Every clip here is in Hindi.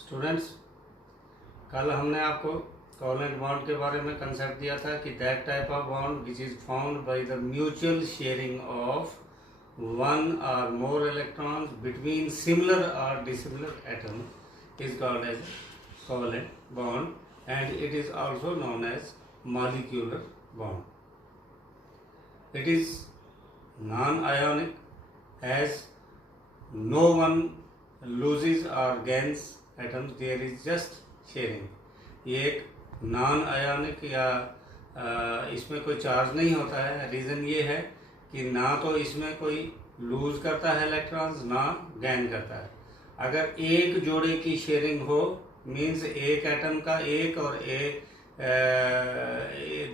स्टूडेंट्स, कल हमने आपको कोवेलेंट बॉन्ड के बारे में कंसेप्ट दिया था कि that type of bond which is found by the mutual sharing of one or more electrons between similar or dissimilar atoms is called as covalent bond, and it is also known as molecular bond. It is non-ionic as no one loses or gains atoms, there is just sharing. ये एक नॉन आयोनिक या इसमें कोई चार्ज नहीं होता है. रीज़न ये है कि ना तो इसमें कोई लूज करता है इलेक्ट्रॉन्स, ना गेन करता है. अगर एक जोड़े की शेयरिंग हो मीन्स एक एटम का एक और एक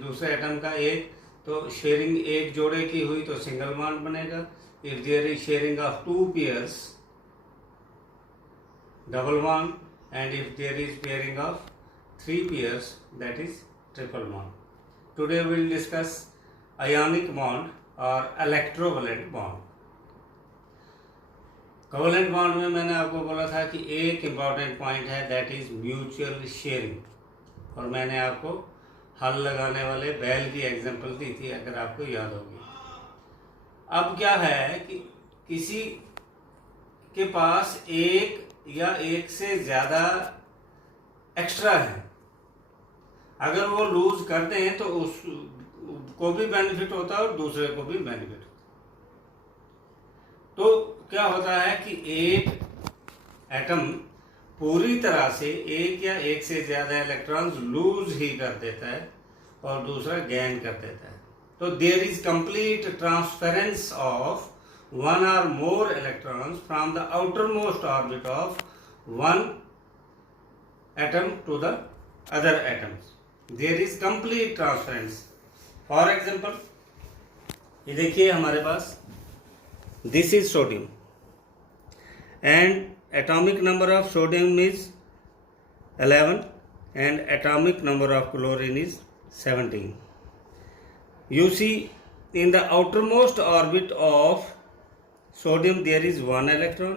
दूसरे एटम का एक, तो शेयरिंग एक जोड़े की हुई तो सिंगल बॉन्ड बनेगा. If there is sharing of two pairs, double bond, and if there is pairing of three pairs, that is triple bond. Today we will discuss ionic bond और इलेक्ट्रोवैलेंट बॉन्ड. कोवेलेंट बॉन्ड में मैंने आपको बोला था कि एक इम्पॉर्टेंट पॉइंट है, दैट इज म्यूचुअल शेयरिंग, और मैंने आपको हल लगाने वाले बैल की एग्जांपल दी थी, अगर आपको याद होगी. अब क्या है कि किसी के पास एक या एक से ज़्यादा एक्स्ट्रा है, अगर वो लूज करते हैं तो उस को भी बेनिफिट होता है और दूसरे को भी बेनिफिट होता है. तो क्या होता है कि एक एटम पूरी तरह से एक या एक से ज्यादा इलेक्ट्रॉन्स लूज ही कर देता है और दूसरा गेन कर देता है. तो there is complete transference of one और more electrons from the outermost orbit of one atom to the other atoms. There is complete transference. For example, ये देखिए हमारे पास this is sodium and atomic number of sodium is 11 and atomic number of chlorine is 17. You see, in the outermost orbit of sodium there is one electron,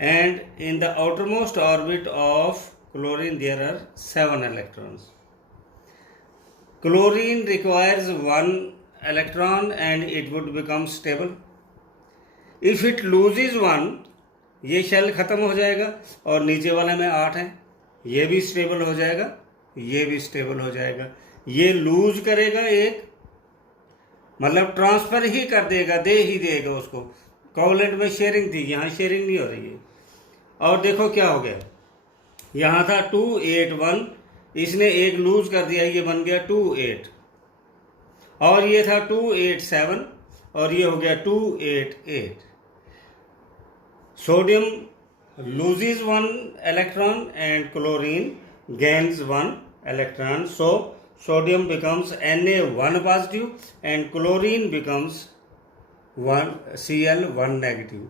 and in the outermost orbit of chlorine there are 7 electrons. Chlorine requires one electron and it would become stable. If it loses one, ये शेल खत्म हो जाएगा और नीचे वाले में 8 हैं, ये भी स्टेबल हो जाएगा, ये भी स्टेबल हो जाएगा. ये लूज करेगा एक, मतलब ट्रांसफर ही कर देगा, दे ही देगा उसको. कोवेलेंट में शेयरिंग थी, यहाँ शेयरिंग नहीं हो रही है. और देखो क्या हो गया, यहाँ था 2 8 1, इसने एक लूज कर दिया, ये बन गया 2 8, और ये था 2 8 7 और ये हो गया 2 8 8. Sodium loses one electron and chlorine gains one electron, so sodium becomes Na1 positive and chlorine becomes 1 Cl1 negative.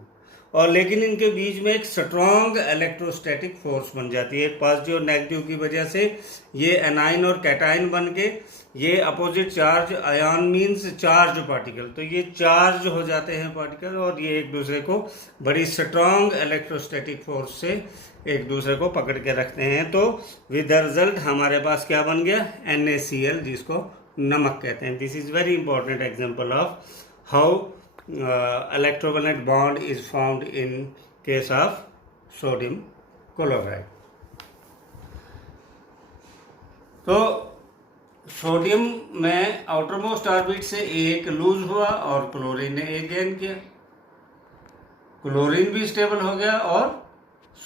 और लेकिन इनके बीच में एक स्ट्रॉन्ग इलेक्ट्रोस्टैटिक फोर्स बन जाती है. एक पॉजिटिव और नेगेटिव की वजह से ये एनाइन और कैटाइन बन के ये opposite charge, ion means charge particle, तो ये चार्ज हो जाते हैं पार्टिकल और ये एक दूसरे को बड़ी स्ट्रॉन्ग इलेक्ट्रोस्टैटिक फोर्स से एक दूसरे को पकड़ के रखते हैं. तो विद द रिजल्ट हमारे पास क्या बन गया, NaCl, जिसको नमक कहते हैं. This is very important example of how electrovalent bond is found in case of sodium chloride. तो सोडियम में आउटरमोस्ट ऑर्बिट से एक लूज हुआ और क्लोरीन ने एक गेन किया. क्लोरीन भी स्टेबल हो गया और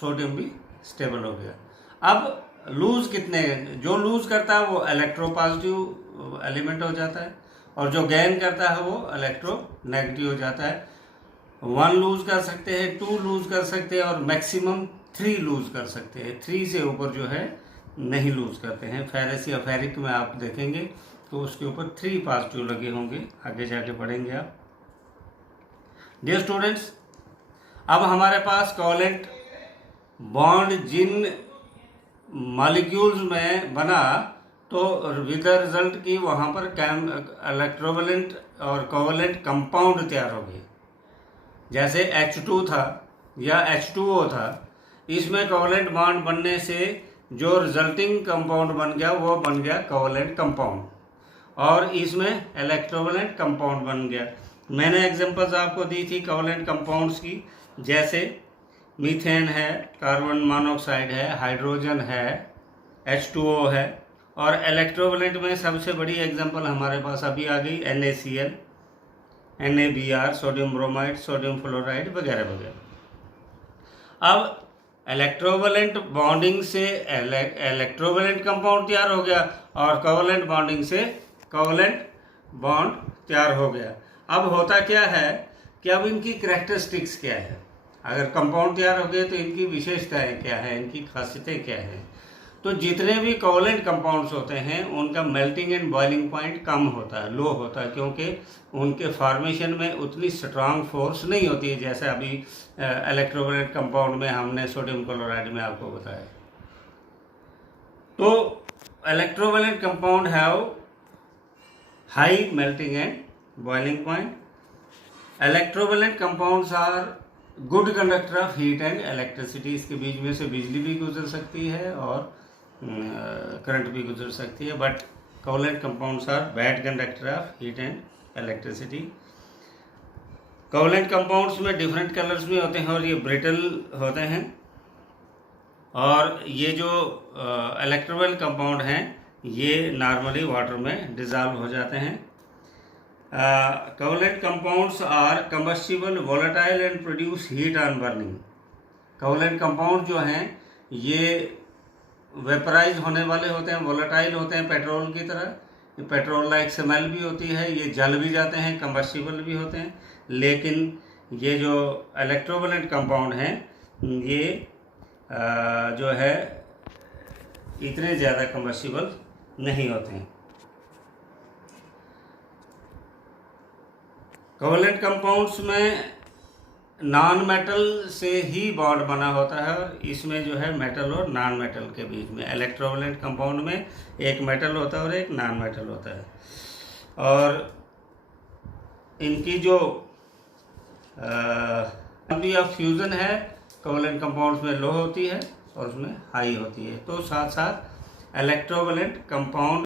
सोडियम भी स्टेबल हो गया. अब लूज कितने, जो लूज करता है वो इलेक्ट्रोपॉजिटिव एलिमेंट हो जाता है और जो गेन करता है वो इलेक्ट्रो नेगेटिव हो जाता है. 1 लूज कर सकते हैं, 2 लूज कर सकते हैं और मैक्सिमम 3 लूज कर सकते हैं. 3 से ऊपर जो है नहीं लूज करते हैं. फेरस या फेरिक में आप देखेंगे तो उसके ऊपर 3 पॉजिटिव लगे होंगे, आगे जाके पढ़ेंगे आप. डियर स्टूडेंट्स, अब हमारे पास कोवेलेंट बॉन्ड जिन मॉलिक्यूल्स में बना तो विद द रिजल्ट की वहाँ पर इलेक्ट्रोवैलेंट और कोवेलेंट कंपाउंड तैयार हो गए. जैसे H2 था या H2O था, इसमें कोवलेंट बॉन्ड बनने से जो रिजल्टिंग कंपाउंड बन गया वो बन गया कोवलेंट कंपाउंड, और इसमें इलेक्ट्रोवलेंट कंपाउंड बन गया। मैंने एग्जांपल्स आपको दी थी कोवलेंट कंपाउंड्स की, जैसे मीथेन है, कार्बन मोनोऑक्साइड है, हाइड्रोजन है, H2O है, और इलेक्ट्रोवलेंट में सबसे बड़ी एग्जांपल हमारे पास अभी आ गई NaCl, NaBr, sodium bromide, sodium fluoride वगैरह वगैरह। अब इलेक्ट्रोवलेंट बॉन्डिंग से इलेक्ट्रोवलेंट कंपाउंड तैयार हो गया, और कोवलेंट बॉन्डिंग से कोवलेंट बॉन्ड तैयार हो गया। अब होता क्या है कि अब इनकी कैरेक्टरिस्टिक्स क्या है, अगर कंपाउंड तैयार हो गए तो इनकी विशेषताएं क्या है, इनकी खासियतें क्या हैं। तो जितने भी कोवलेंट कंपाउंड्स होते हैं उनका मेल्टिंग एंड बॉइलिंग पॉइंट कम होता है, लो होता है, क्योंकि उनके फॉर्मेशन में उतनी स्ट्रांग फोर्स नहीं होती है, जैसे अभी इलेक्ट्रोवलेंट कंपाउंड में हमने सोडियम क्लोराइड में आपको बताया। तो electrovalent compound have high melting and boiling point. Electrovalent compounds are good conductor of heat and electricity. इसके बीच में से बिजली भी गुजर सकती है और करंट भी गुजर सकती है, but covalent compounds are bad conductor of heat and electricity. Covalent compounds में डिफरेंट कलर्स भी होते हैं और ये ब्रिटल होते हैं, और ये जो इलेक्ट्रोवलेंट कंपाउंड हैं ये नॉर्मली वाटर में डिज़ोल्व हो जाते हैं। Covalent compounds are combustible, volatile and produce heat on burning. Covalent compound जो हैं ये वेपराइज होने वाले होते हैं, वोलेटाइल होते हैं पेट्रोल की तरह, पेट्रोल लाइक स्मेल भी होती है, ये जल भी जाते हैं, कंबस्टिबल भी होते हैं। लेकिन ये जो इलेक्ट्रोवलेंट कंपाउंड हैं ये जो है इतने ज़्यादा कंबस्टिबल नहीं होते हैं। कोवलेंट कंपाउंड्स में नॉन मेटल से ही बॉन्ड बना होता है, और इसमें जो है मेटल और नॉन मेटल के बीच में, इलेक्ट्रोवलेंट कंपाउंड में एक मेटल होता है और एक नॉन मेटल होता है, और इनकी जो एनर्जी ऑफ फ्यूज़न है कोवलेंट कंपाउंड्स में लो होती है और उसमें हाई होती है। तो साथ साथ इलेक्ट्रोवलेंट कंपाउंड